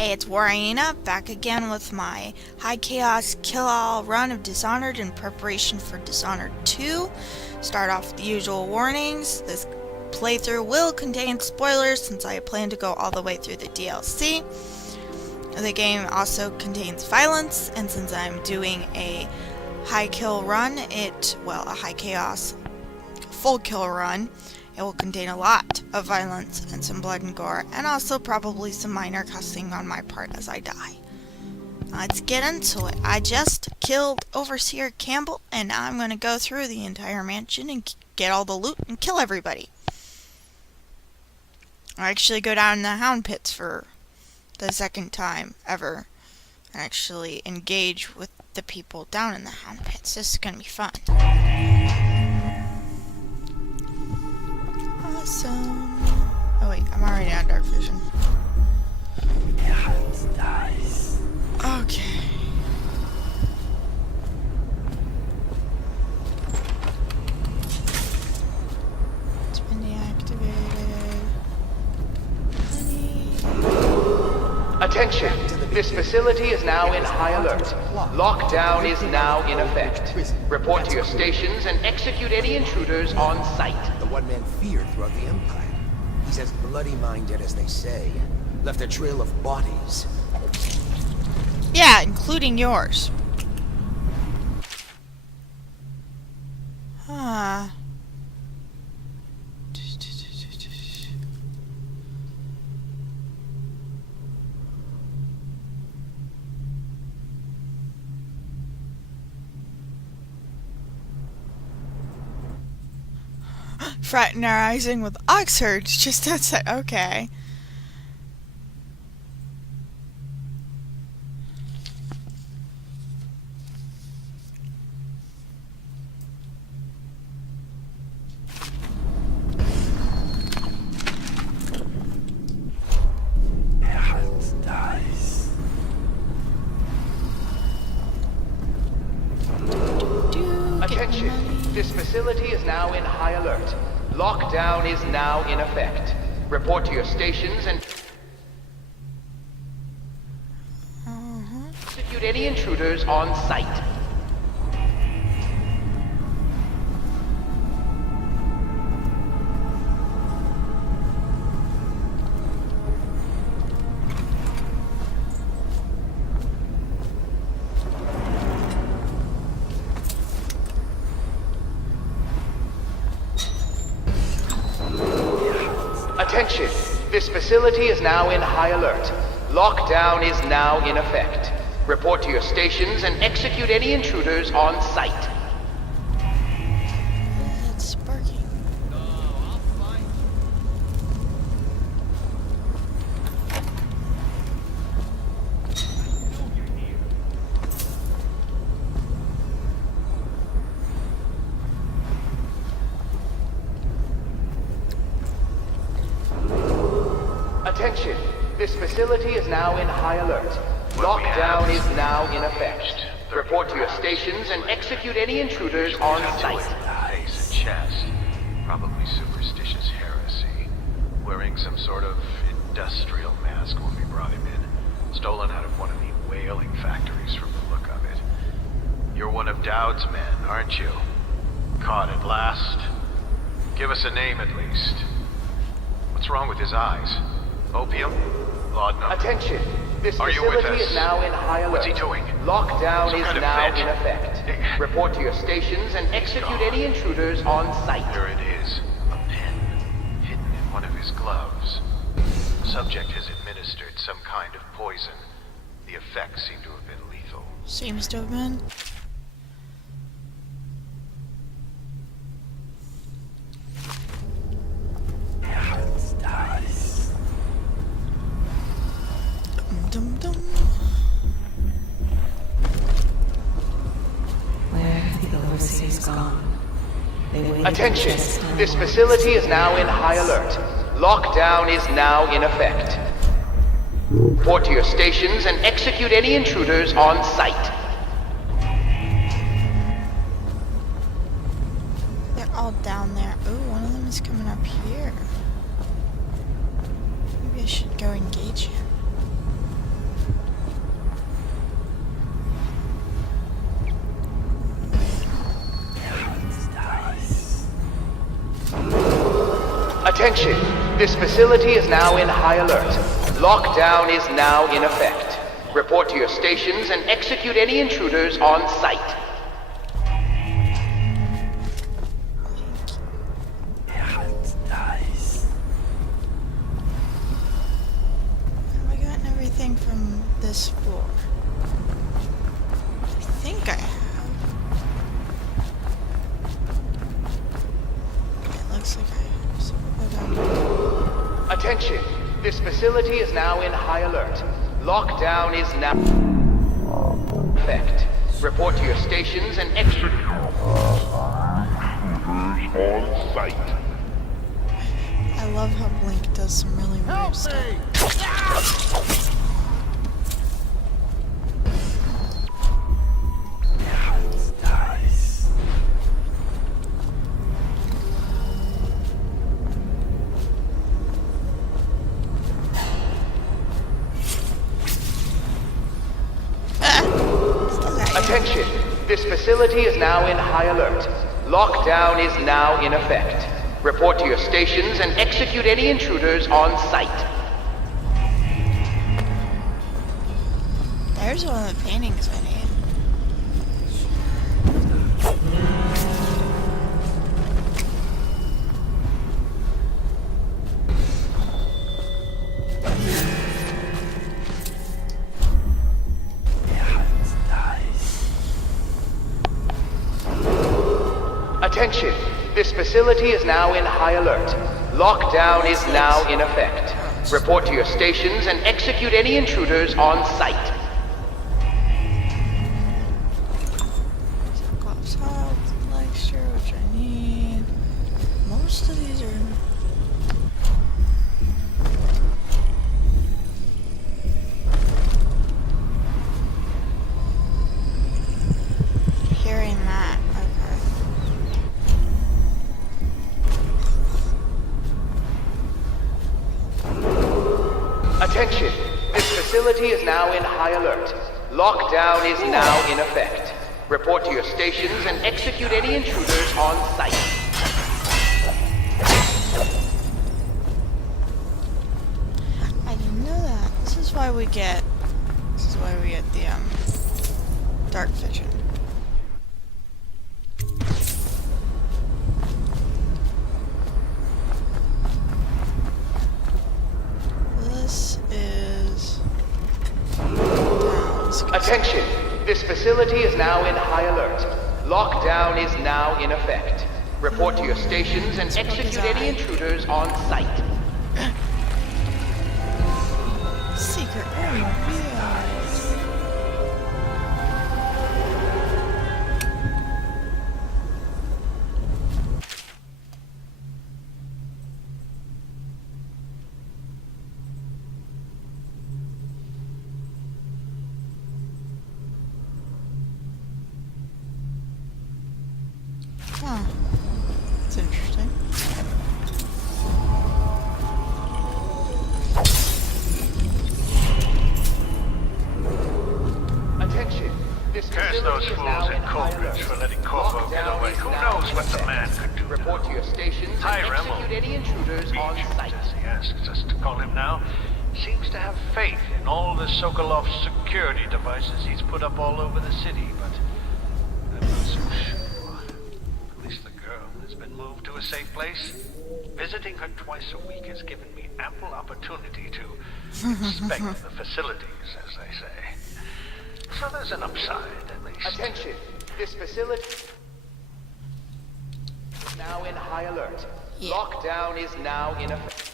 Hey, it's WaraAina, back again with my high chaos kill-all run of Dishonored in preparation for Dishonored 2. Start off with the usual warnings. This playthrough will contain spoilers since I plan to go all the way through the DLC. The game also contains violence, and since I'm doing a high kill run, a high chaos full kill run, it will contain a lot of violence and some blood and gore, and also probably some minor cussing on my part as I die. Let's get into it. I just killed Overseer Campbell, and now I'm going to go through the entire mansion and get all the loot and kill everybody. I actually go down in the Hound Pits for the second time ever, and actually engage with the people down in the Hound Pits. This is going to be fun. Awesome. Oh wait, I'm already on dark vision. Okay. It's been deactivated. Attention! This facility is now in high alert. Lockdown is now in effect. Report to your stations and execute any intruders on sight. The one man feared throughout the Empire. He's as bloody-minded as they say. Left a trail of bodies. Yeah, including yours. Huh. Fraternizing with Oxford, just outside. Okay. Attention! This facility is now in high alert. Lockdown is now in effect. Report to your stations and execute any intruders on sight. Attention! This facility is now in high alert. Lockdown is now in effect. Report to your stations and execute any intruders on sight. It's sparking. Attention! This facility is now in high alert. Lockdown is now in effect. Report to your stations and execute any intruders on sight. Face and chest. Probably superstitious heresy. Wearing some sort of industrial mask when we brought him in. Stolen out of one of the whaling factories from the look of it. You're one of Dowd's men, aren't you? Caught at last? Give us a name at least. What's wrong with his eyes? Opium? Laudanum? Attention! This Are you with facility us? is now in high alert. What's he doing? Lockdown Some is kind of now vent? in effect. Report to your stations and execute any intruders on sight. There it is. A pen. Hidden in one of his gloves. Subject has administered some kind of poison. The effects seem to have been lethal. Seems to have been. Dum dum. Where have the overseers gone? They waited. Attention! This facility is now in high alert. Lockdown is now in effect. Report to your stations and execute any intruders on sight. all down there. Ooh, one of them is coming up here. Maybe I should go engage him. Attention! This facility is now in high alert. Lockdown is now in effect. Report to your stations and execute any intruders on site. Have I gotten everything from this floor? I think I have. It looks like I have. So we'll go down. Attention! This facility is now in high alert. Lockdown is now in effect. Report to your stations and execute on site. I love how Blink does some really weird stuff. Attention! This facility is now in high alert. Lockdown is now in effect. Report to your stations and execute any intruders on site. There's one of the paintings I need. Attention! This facility is now in high alert. Lockdown is now in effect. Report to your stations and execute any intruders on site. Cyclops health, lecture, which I need. Most of these are... Hearing that, okay. Attention! This facility is now in high alert. Lockdown is now in effect. Report to your stations and execute any intruders on site. I didn't know that. This is why we get the dark vision. This is Attention! This facility is now in high alert. Lockdown is now in effect. Report to your stations and execute any intruders on site. secret room reveals. Huh. That's interesting. Attention! This Curse facility those is fools now in in high Corbridge alert. for letting Corvo get Lockdown away. is Who now knows in what the effect. man could do Report to your stations and Tyrell execute any intruders on site. as he asks us to call him now, seems to have faith in all the Sokolov security devices he's put up all over the city, but I'm not so sure. At least the girl has been moved to a safe place. Visiting her twice a week has given me ample opportunity to inspect the facilities, as they say. So there's an upside, at least. Attention! This facility is now in high alert. Yeah. Lockdown is now in effect.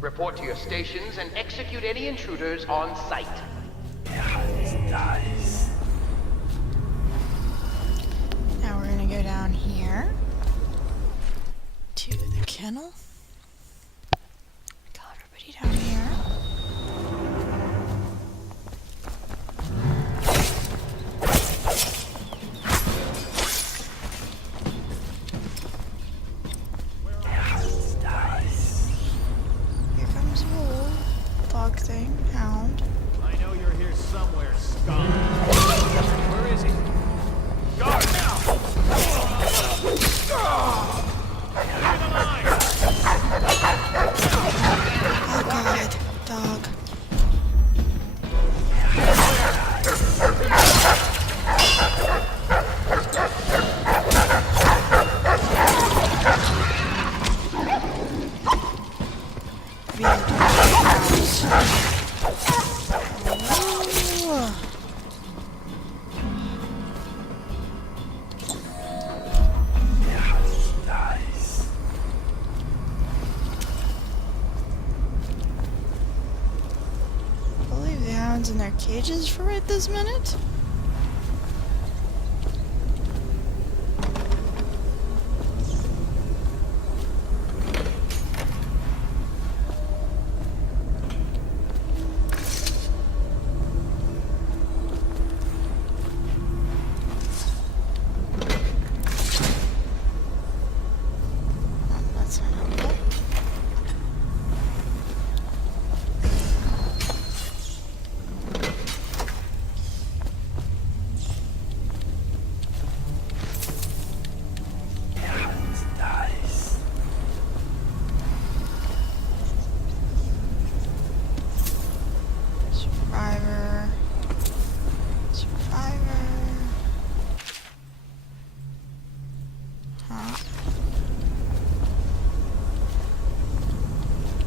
Report to your stations and execute any intruders on site. Now we're gonna go down here to the kennel. Tell everybody down here. Here comes Wolf, dog thing, hound. I know you're here cages for right this minute. That's not helpful. Survivor. Survivor. Huh.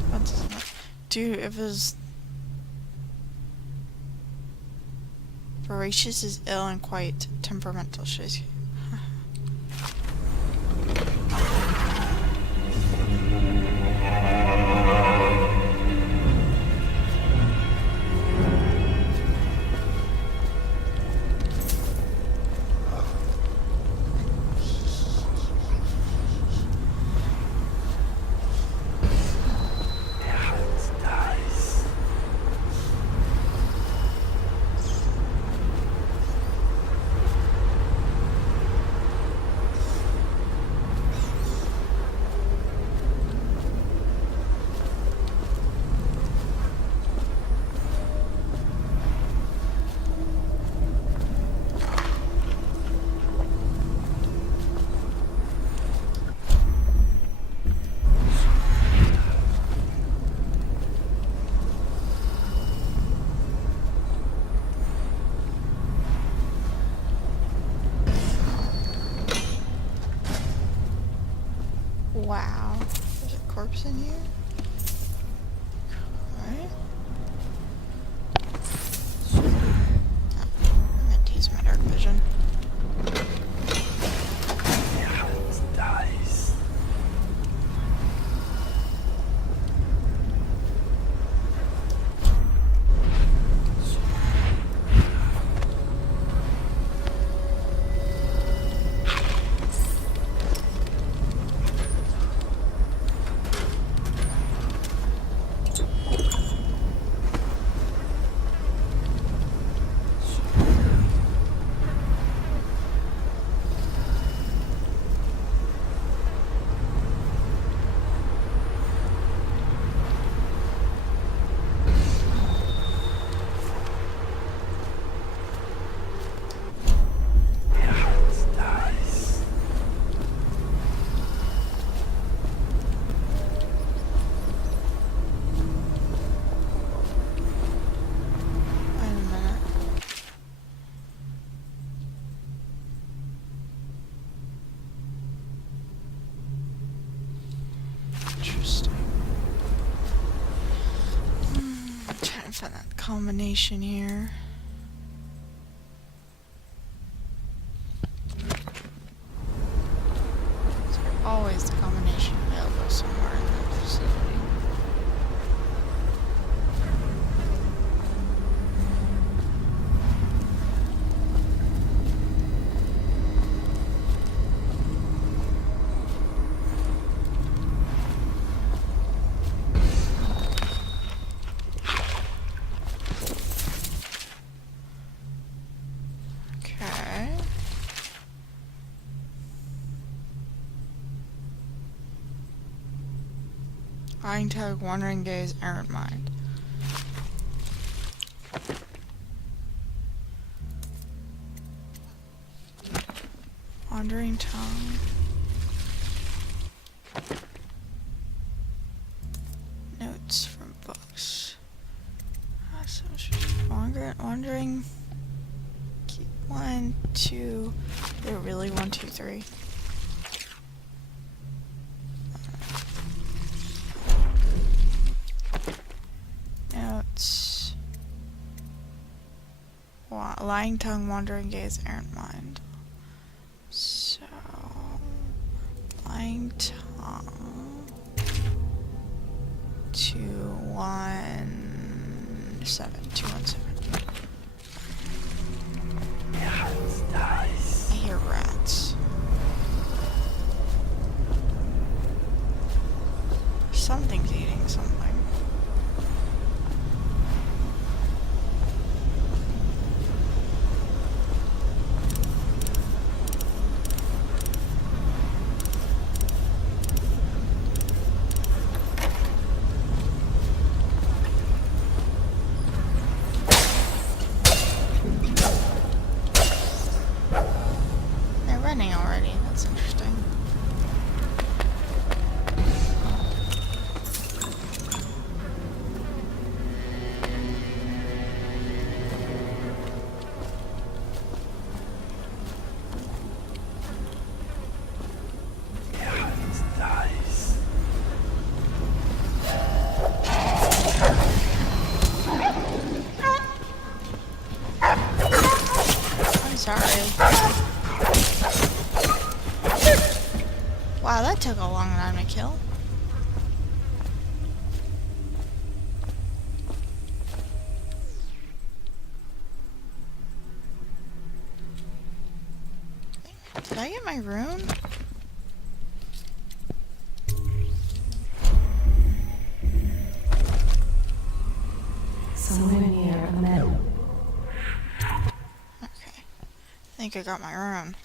What does that do? If his voracious is ill and quite temperamental, she's wow. There's a corpse in here? Alright. Oh, I meant to use my dark vision. Wait a minute. Interesting. I'm trying to find that combination here. Is there always the combination available somewhere in that facility? Okay. Eyeing tug, wandering gaze, errant mind. Wandering tongue. Notes from books. So wandering. Keep 1, 2. They're really 1, 2, 3. Notes. Lying tongue, wandering gaze, errant mind. So, lying tongue. 2, 1, 7. 2, 1, 7. running already. That's interesting. I'm sorry. Wow, that took a long time to kill. Did I get my rune? Somewhere near a meadow. Okay. I think I got my rune.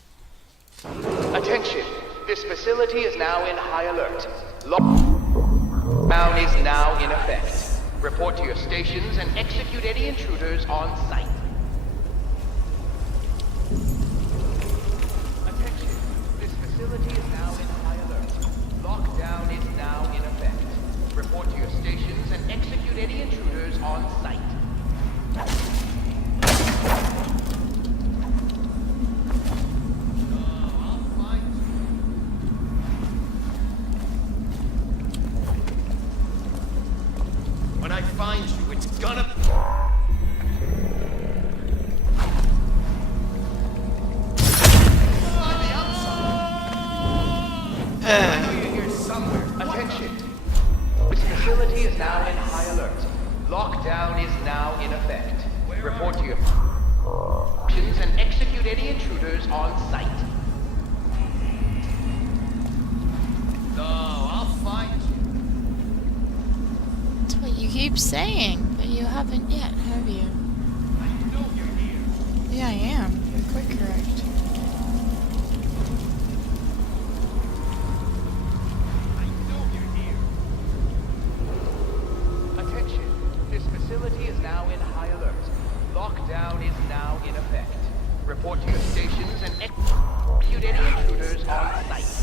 Attention! This facility is now in high alert. Lockdown is now in effect. Report to your stations and execute any intruders on site. Attention! This facility is now in high alert. Lockdown is now in effect. Report to your stations and execute any intruders on site. When I find you, it's gonna... Attention! This facility is now in high alert. Lockdown is now in effect. Report to your stations and execute any intruders on site. No, I'll find you. That's what you keep saying, but you haven't yet, have you? I know you're here. Yeah, I am. You're quite correct. I know you're here. Attention! This facility is now in high alert. Lockdown is now in effect. Report to your stations and execute any intruders on site.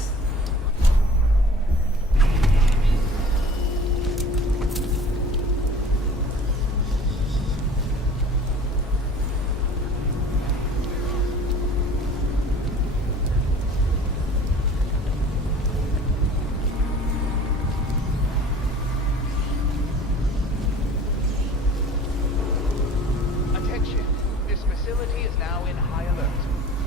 Attention! This facility is now in high alert.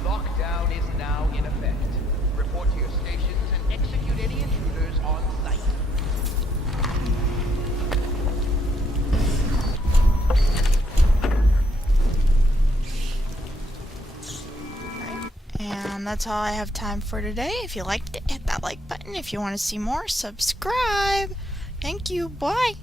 Lockdown is now in effect. Report to your stations and execute any intruders on site. And that's all I have time for today. If you liked it, hit that like button. If you want to see more, subscribe. Thank you. Bye.